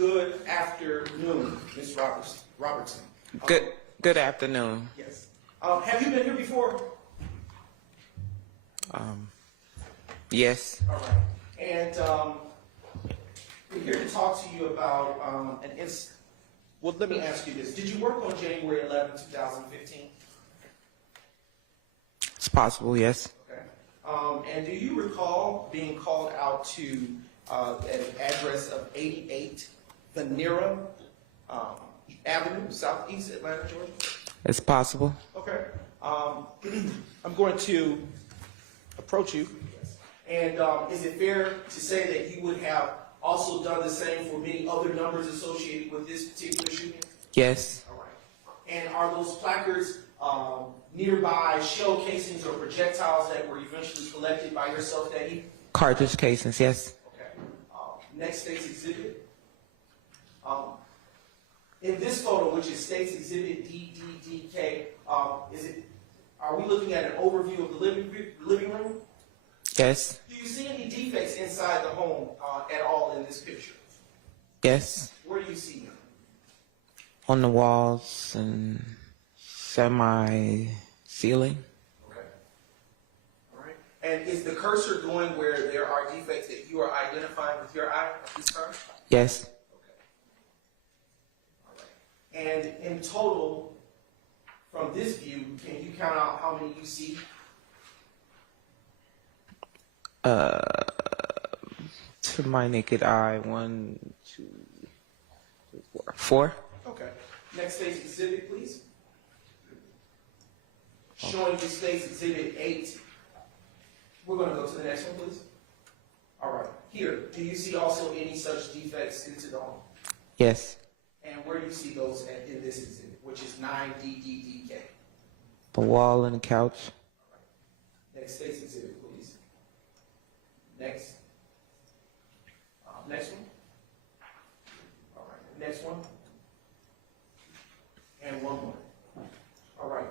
Good afternoon, Ms. Robertson. Good afternoon. Yes. Have you been here before? Yes. All right. And we're here to talk to you about an incident. Well, let me ask you this. Did you work on January 11, 2015? It's possible, yes. Okay. And do you recall being called out to an address of 88 Venera Avenue, Southeast Atlanta, Georgia? It's possible. Okay. I'm going to approach you. And is it fair to say that you would have also done the same for many other numbers associated with this particular shooting? Yes. All right. And are those placards nearby shell casings or projectiles that were eventually collected by yourself that evening? Cartridge casings, yes. Okay. Next state's exhibit. In this photo, which is state's exhibit DDDK, are we looking at an overview of the living room? Yes. Do you see any defects inside the home at all in this picture? Yes. Where do you see them? On the walls and semi-ceiling. Okay. All right. And is the cursor going where there are defects that you are identifying with your eye at this time? Yes. And in total, from this view, can you count out how many you see? To my naked eye, 1, 2, 3, 4. 4. Okay. Next state's exhibit, please. Showing you state's exhibit 8. We're going to go to the next one, please. All right. Here, do you see also any such defects into the home? Yes. And where do you see those in this exhibit, which is 9DDDK? The wall and the couch. All right. Next state's exhibit, please. Next. Next one. All right. Next one. And one more. All right.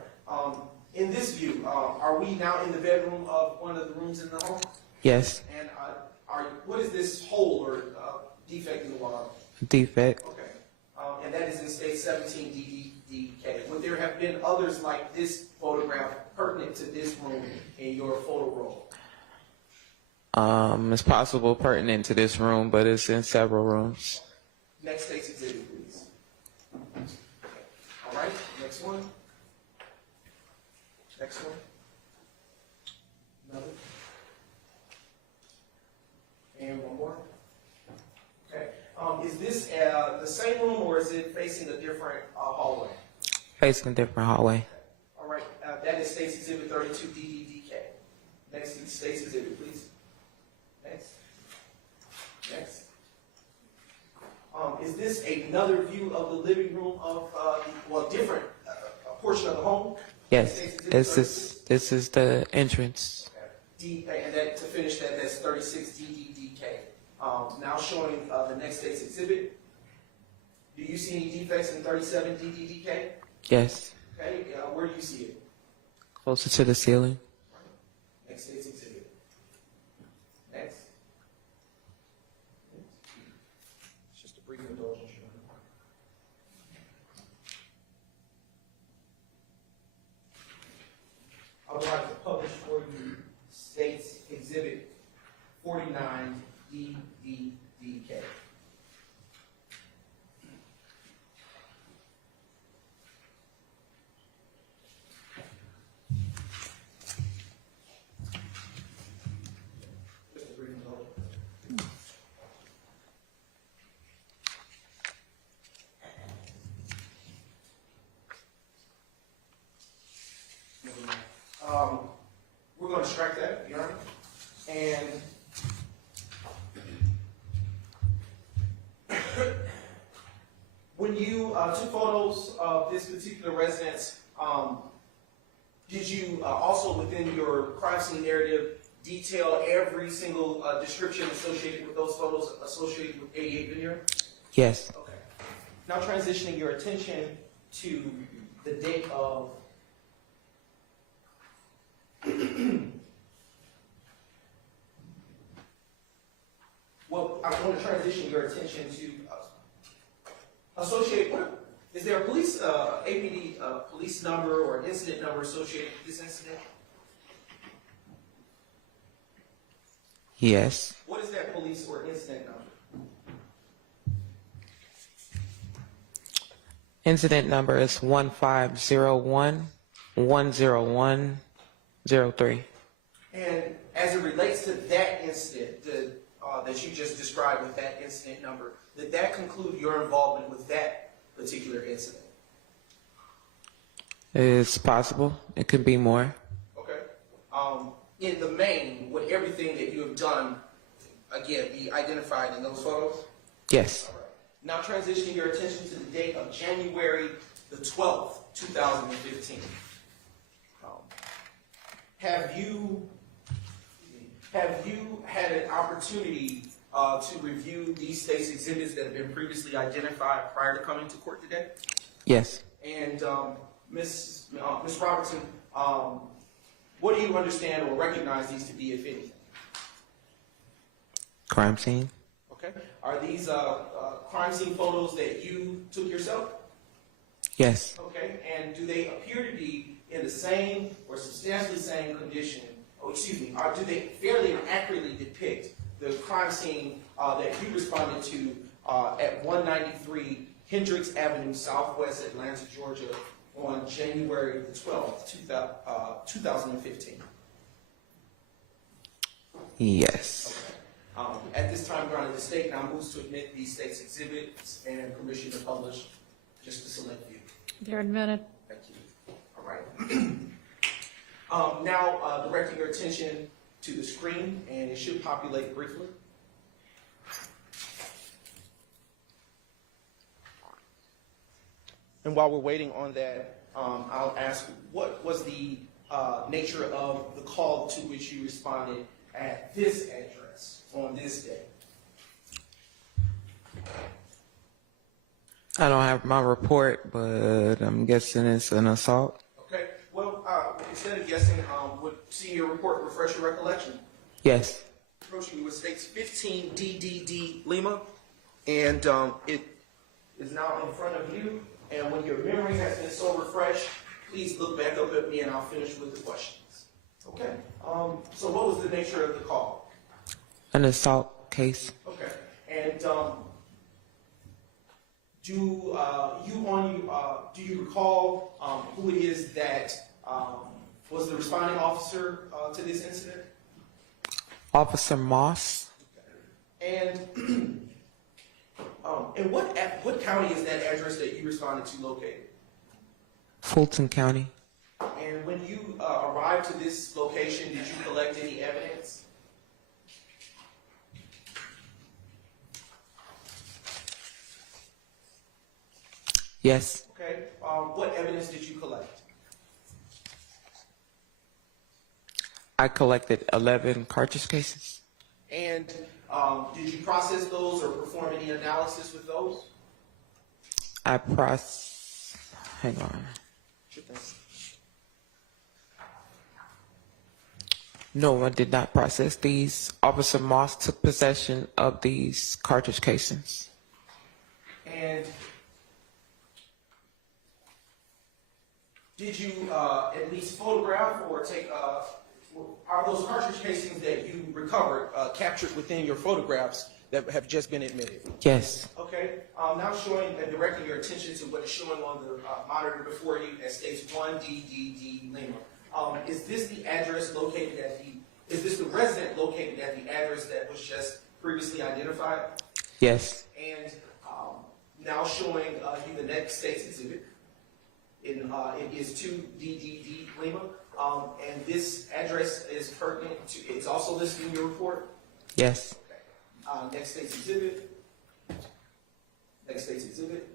In this view, are we now in the bedroom of one of the rooms in the home? Yes. And what is this hole or defect in the wall? Defect. Okay. And that is in state 17DDK. Would there have been others like this photograph pertinent to this room in your photo roll? It's possible pertinent to this room, but it's in several rooms. Next state's exhibit, please. All right. Next one. Next one. Another. And one more. Okay. Is this the same room or is it facing a different hallway? Facing a different hallway. All right. That is state's exhibit 32DDDK. Next state's exhibit, please. Next. Next. Is this another view of the living room of different portion of the home? Yes. This is the entrance. Okay. And that to finish that's 36DDDK. Now showing the next state's exhibit. Do you see any defects in 37DDDK? Yes. Okay. Where do you see it? Closer to the ceiling. Next state's exhibit. Next. It's just a brief indulgence. I would like to publish for you State's Exhibit 49DDDK. Just a brief indulgence. We're going to strike that, Your Honor. And when you took photos of this particular residence, did you also, within your crime scene narrative, detail every single description associated with those photos associated with 88 Veneer? Yes. Okay. Now transitioning your attention to the date of well, I want to transition your attention to associated, is there a police, APD police number or incident number associated with this incident? Yes. What is that police or incident number? Incident number is 1501-101-03. And as it relates to that incident that you just described with that incident number, did that conclude your involvement with that particular incident? It's possible. It could be more. Okay. In the main, would everything that you have done, again, be identified in those photos? Yes. All right. Now transitioning your attention to the date of January the 12th, 2015. Have you had an opportunity to review these state's exhibits that have been previously identified prior to coming to court today? Yes. And Ms. Robertson, what do you understand or recognize these to be, if anything? Crime scene. Okay. Are these crime scene photos that you took yourself? Yes. Okay. And do they appear to be in the same or substantially same condition? Or do they fairly and accurately depict the crime scene that you responded to at 193 Hendricks Avenue, Southwest Atlanta, Georgia, on January the 12th, 2015? Yes. Okay. At this time, Your Honor, the state now moves to admit these state's exhibits and permission to publish just a select few. They're admitted. Thank you. All right. Now, directing your attention to the screen, and it should populate briefly. And while we're waiting on that, I'll ask, what was the nature of the call to which you responded at this address on this day? I don't have my report, but I'm guessing it's an assault. Okay. Well, instead of guessing, would seeing your report refresh your recollection? Yes. Approaching you with states 15 DDD Lima, and it is now in front of you. And when your memory has been so refreshed, please look back up at me, and I'll finish with the questions. Okay. So what was the nature of the call? An assault case. Okay. And do you recall who it is that was the responding officer to this incident? Officer Moss. And and what county is that address that you responded to located? Fulton County. And when you arrived to this location, did you collect any evidence? Yes. Okay. What evidence did you collect? I collected 11 cartridge cases. And did you process those or perform any analysis with those? Hang on. Sure thing. No, I did not process these. Officer Moss took possession of these cartridge casings. And did you at least photograph or take, are those cartridge casings that you recovered captured within your photographs that have just been admitted? Yes. Okay. Now showing and directing your attention to what is showing on the monitor before you as states 1DDD Lima. Is this the address located at is this the resident located at the address that was just previously identified? Yes. And now showing you the next state's exhibit. It is 2DDD Lima. And this address is pertinent to, it's also listed in your report? Yes. Okay. Next state's exhibit. Next state's exhibit.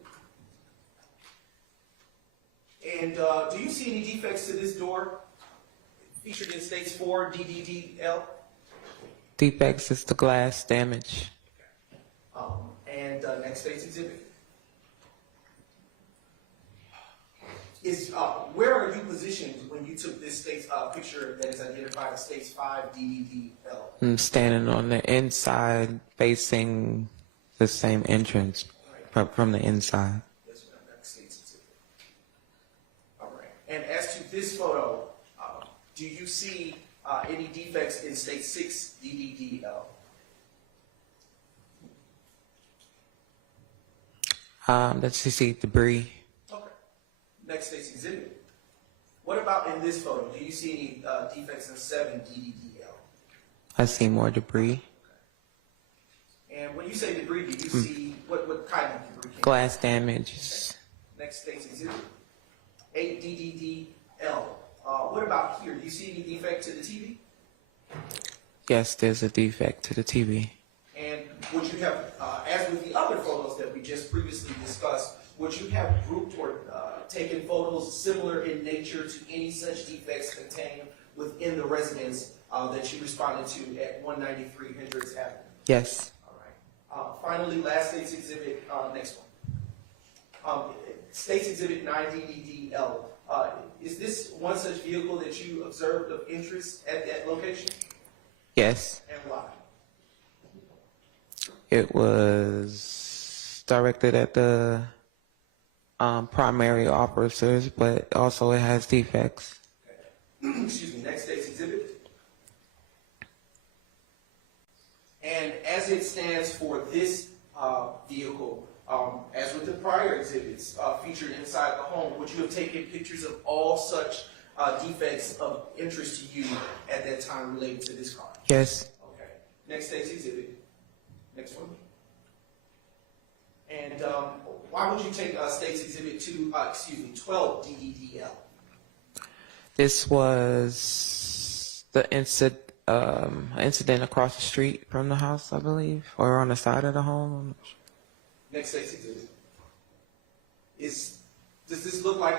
And do you see any defects to this door featured in states 4 DDDL? Defects is the glass damage. And next state's exhibit. Where are you positioned when you took this state's picture that is identified as states 5 DDDL? I'm standing on the inside facing the same entrance. Right. from the inside. Yes, ma'am. That's State's Exhibit. All right. And as to this photo, do you see any defects in State 6 DDDL? Let's see debris. Okay. Next State's Exhibit. What about in this photo? Do you see any defects in 7 DDDL? I see more debris. And when you say debris, do you see what kind of debris? Glass damages. Okay. Next State's Exhibit. 8 DDDL. What about here? Do you see any defect to the TV? Yes, there's a defect to the TV. And would you have, as with the other photos that we just previously discussed, would you have grouped or taken photos similar in nature to any such defects contained within the residence that you responded to at 193 Hendricks Avenue? Yes. All right. Finally, last State's Exhibit, next one. State's Exhibit 9DDDL. Is this one such vehicle that you observed of interest at that location? Yes. And why? It was directed at the primary officers, but also it has defects. Excuse me. Next State's Exhibit. And as it stands for this vehicle, as with the prior exhibits featured inside the home, would you have taken pictures of all such defects of interest to you at that time related to this car? Yes. Okay. Next State's Exhibit. Next one. And why would you take State's Exhibit 12 DDDL? This was the incident across the street from the house, I believe, or on the side of the home. Next State's Exhibit. Does this look like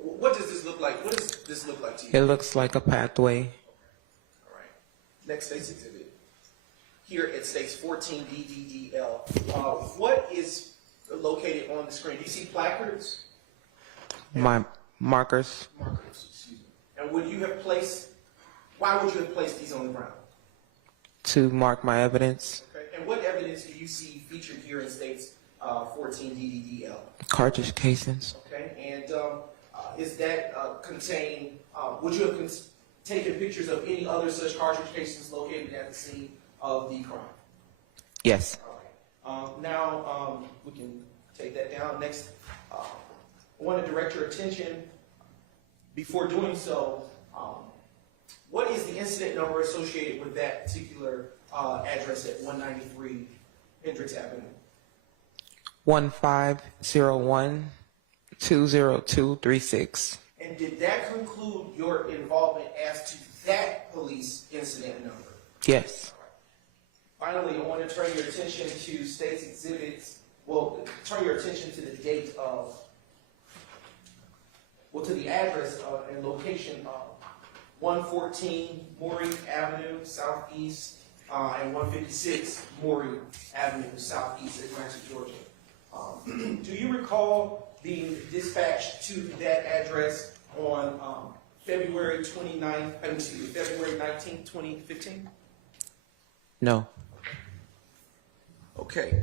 what does this look like? What does this look like to you? It looks like a pathway. All right. Next State's Exhibit. Here it states 14 DDDL. What is located on the screen? Do you see placards? My markers. Markers, excuse me. And why would you have placed these on the ground? To mark my evidence. Okay. And what evidence do you see featured here in States 14 DDDL? Cartridge casings. Okay. And is that contain, would you have taken pictures of any other such cartridge casings located at the scene of the crime? Yes. All right. Now, we can take that down. Next, I want to direct your attention, before doing so, what is the incident number associated with that particular address at 193 Hendricks Avenue? 1501-20236. And did that conclude your involvement as to that police incident number? Yes. Finally, I want to turn your attention to State's Exhibits. Well, turn your attention to the date of, to the address and location of 114 Maury Avenue Southeast and 156 Maury Avenue Southeast, Atlanta, Georgia. Do you recall being dispatched to that address on February 19th, 2015? No. Okay.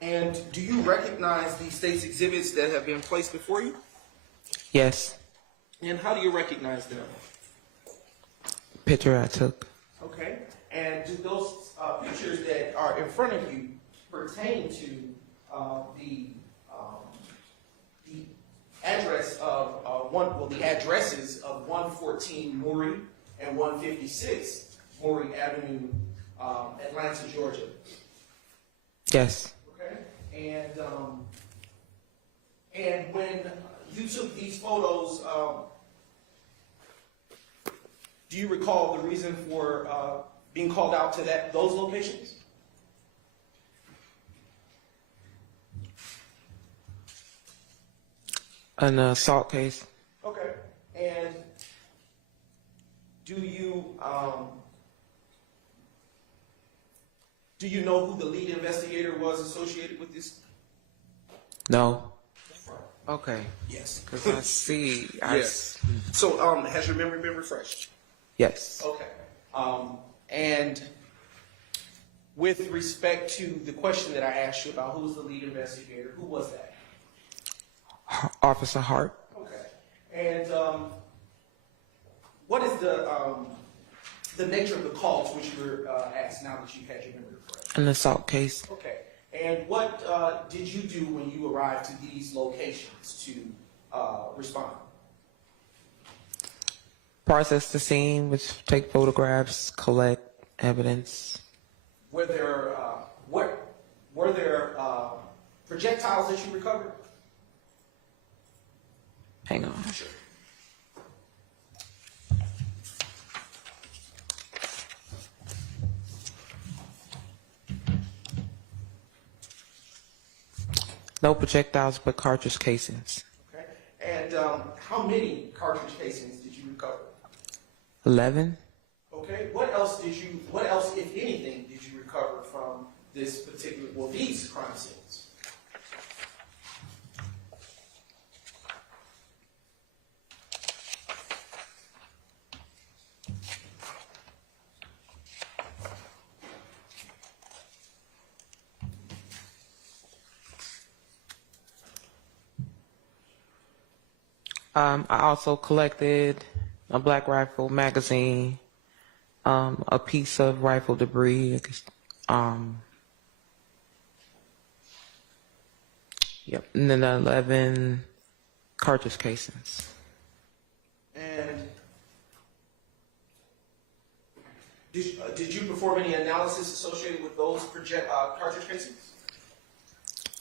And do you recognize the State's exhibits that have been placed before you? Yes. And how do you recognize them? Picture I took. Okay. And do those pictures that are in front of you pertain to the address of the addresses of 114 Maury and 156 Maury Avenue, Atlanta, Georgia? Yes. Okay. And when you took these photos, do you recall the reason for being called out to those locations? An assault case. Okay. And do you know who the lead investigator was associated with this? No. Okay. Yes. Because I see. Yes. So, has your memory been refreshed? Yes. Okay. And with respect to the question that I asked you about who was the lead investigator, who was that? Officer Hart. Okay. And what is the nature of the call to which you were asked now that you had your memory refreshed? An assault case. Okay. And what did you do when you arrived to these locations to respond? Process the scene, which take photographs, collect evidence. Were there projectiles that you recovered? Hang on. Sure. No projectiles, but cartridge casings. Okay. And how many cartridge casings did you recover? 11. Okay. What else, if anything, did you recover from this particular, these crime scenes? I also collected a black rifle magazine, a piece of rifle debris, yep, and then 11 cartridge casings. And did you perform any analysis associated with those cartridge casings?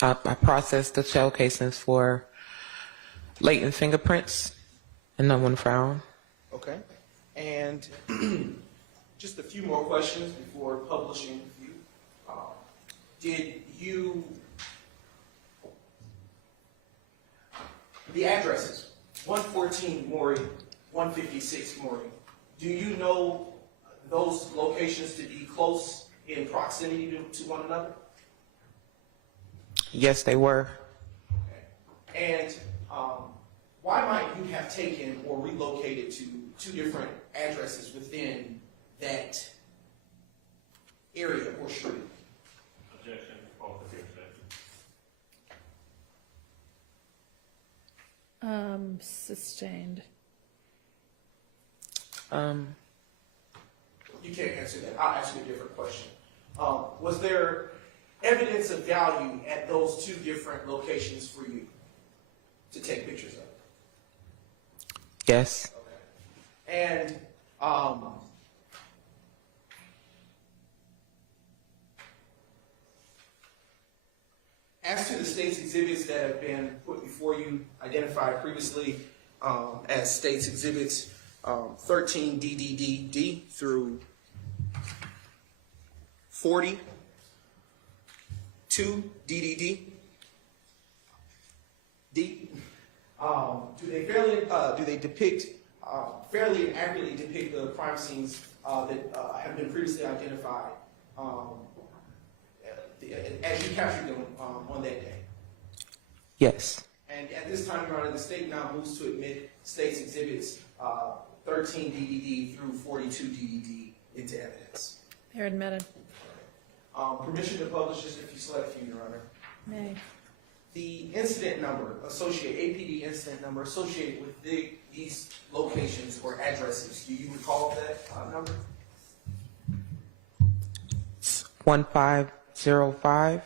I processed the shell casings for latent fingerprints, and no one found. Okay. And just a few more questions before publishing with you. The addresses, 114 Maury, 156 Maury, do you know those locations to be close in proximity to one another? Yes, they were. Okay. And why might you have taken or relocated to two different addresses within that area or street? Objection. Off the objection. Sustained. You can't answer that. I'll ask you a different question. Was there evidence of value at those two different locations for you to take pictures of? Yes. Okay. And as to the state's exhibits that have been put before you, identified previously as state's exhibits 13 DDD through 42 DDD D. Do they depict fairly and accurately depict the crime scenes that have been previously identified as you captured them on that day? Yes. And at this time, Your Honor, the state now moves to admit state's exhibits 13 DDD through 42 DDD into evidence. They're admitted. Permission to publish this if you select a few, Your Honor. May. The incident number, APD incident number associated with these locations or addresses, do you recall that number? 1505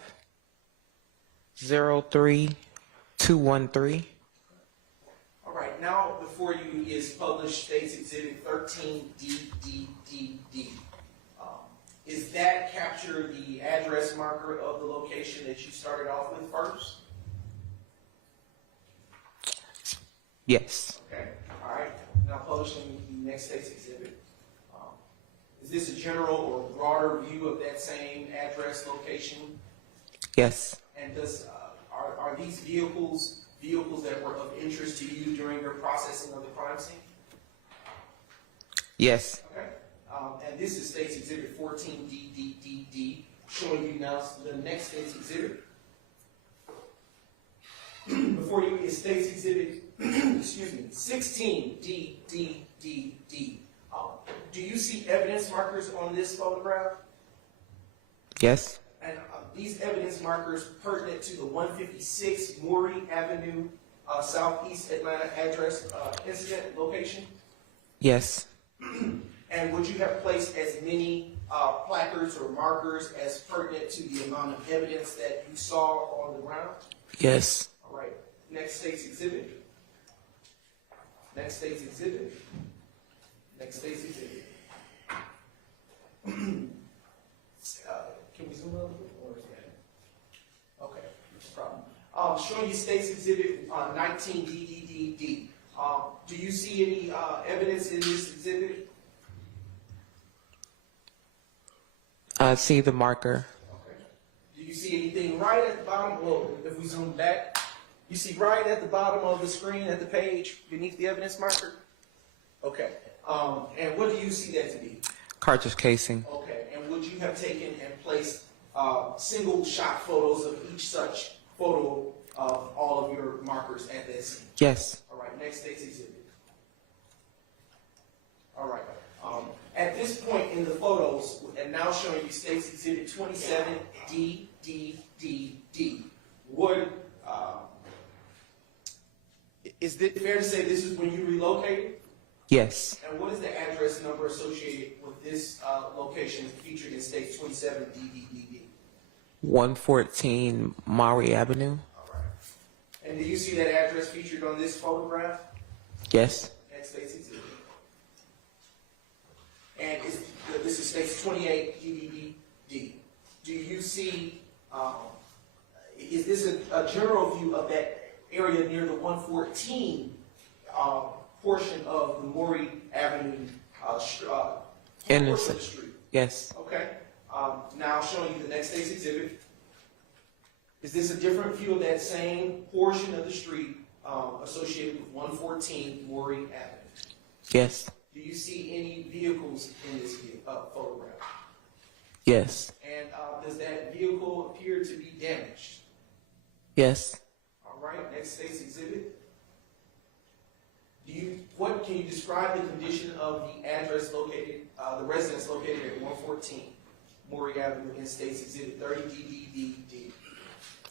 03213. All right, now before you is published State's Exhibit 13DDDD. Is that capture the address marker of the location that you started off with first? Yes. Okay, all right. Now publishing the next State's Exhibit. Is this a general or broader view of that same address location? Yes. And are these vehicles that were of interest to you during your processing of the crime scene? Yes. Okay. And this is State's Exhibit 14DDDD, showing you now the next State's Exhibit. Before you is State's Exhibit, 16DDDD. Do you see evidence markers on this photograph? Yes. And these evidence markers pertinent to the 156 Maury Avenue, Southeast Atlanta address incident location? Yes. And would you have placed as many placards or markers as pertinent to the amount of evidence that you saw on the ground? Yes. All right. Next state's exhibit. Next state's exhibit. Next state's exhibit. Can we zoom a little bit more? Okay, no problem. Showing you state's exhibit 19 DDDD. Do you see any evidence in this exhibit? I see the marker. Okay. Do you see anything right at the bottom? Well, if we zoom back, you see right at the bottom of the screen, at the page, beneath the evidence marker? Okay. And what do you see that to be? Cartridge casing. Okay. And would you have taken and placed single shot photos of each such photo of all of your markers at that scene? Yes. All right. Next state's exhibit. All right. At this point in the photos, and now showing you state's exhibit 27 DDDD, would is it fair to say this is when you relocated? Yes. And what is the address number associated with this location featured in state's 27 DDDD? 114 Maury Avenue. All right. And do you see that address featured on this photograph? Yes. Next state's exhibit. And this is state's 28 DDDD. Do you see, is this a general view of that area near the 114 portion of the Maury Avenue portion of the street? Yes. Okay. Now showing you the next state's exhibit. Is this a different view of that same portion of the street associated with 114 Maury Avenue? Yes. Do you see any vehicles in this photograph? Yes. And does that vehicle appear to be damaged? Yes. All right. Next state's exhibit. What can you describe the condition of the address located, the residence located at 114 Maury Avenue in state's exhibit 30 DDDD?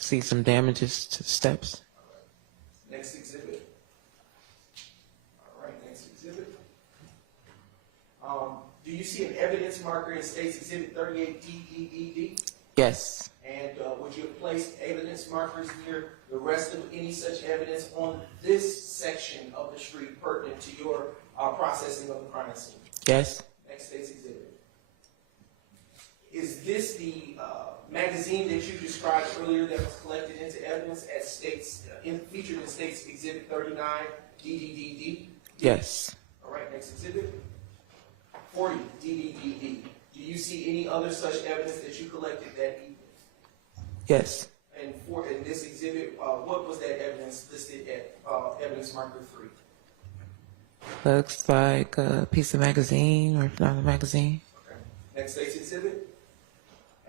See some damages to the steps. All right. Next exhibit. All right. Next exhibit. Do you see an evidence marker in state's exhibit 38 DDDD? Yes. And would you have placed evidence markers near the rest of any such evidence on this section of the street pertinent to your processing of the crime scene? Yes. Next state's exhibit. Is this the magazine that you described earlier that was collected into evidence at state's featured in state's exhibit 39 DDDD? Yes. All right. Next exhibit. 40 DDDD. Do you see any other such evidence that you collected that evening? Yes. And in this exhibit, what was that evidence listed at evidence marker 3? Looks like a piece of magazine, or if not a magazine. Okay. Next state's exhibit.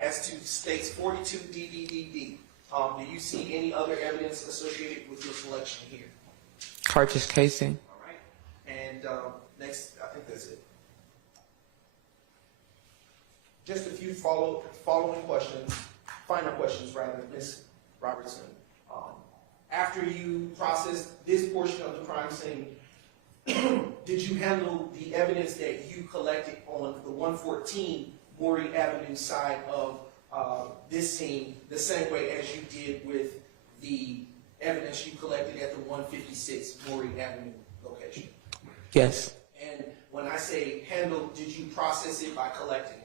As to state's 42 DDDD, do you see any other evidence associated with your selection here? Cartridge casing. All right. And next, I think that's it. Just a few following questions, final questions rather, Ms. Robertson. After you processed this portion of the crime scene, did you handle the evidence that you collected on the 114 Maury Avenue side of this scene the same way as you did with the evidence you collected at the 156 Maury Avenue location? Yes. And When I say handle, did you process it by collecting it?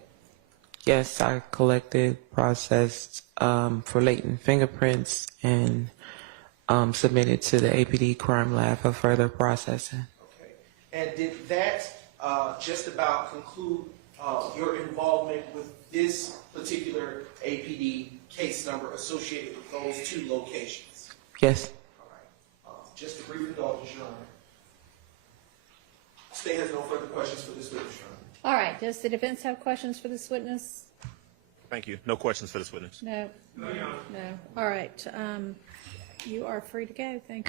yes, I collected, processed for latent fingerprints, and submitted to the APD crime lab for further processing. Okay. And did that just about conclude your involvement with this particular APD case number associated with those two locations? Yes. All right. Just a brief indulgence, Your Honor. State has no further questions for this witness, Your Honor. All right, does the defense have questions for this witness? Thank you. No questions for this witness. No? No. All right, you are free to go, thank you.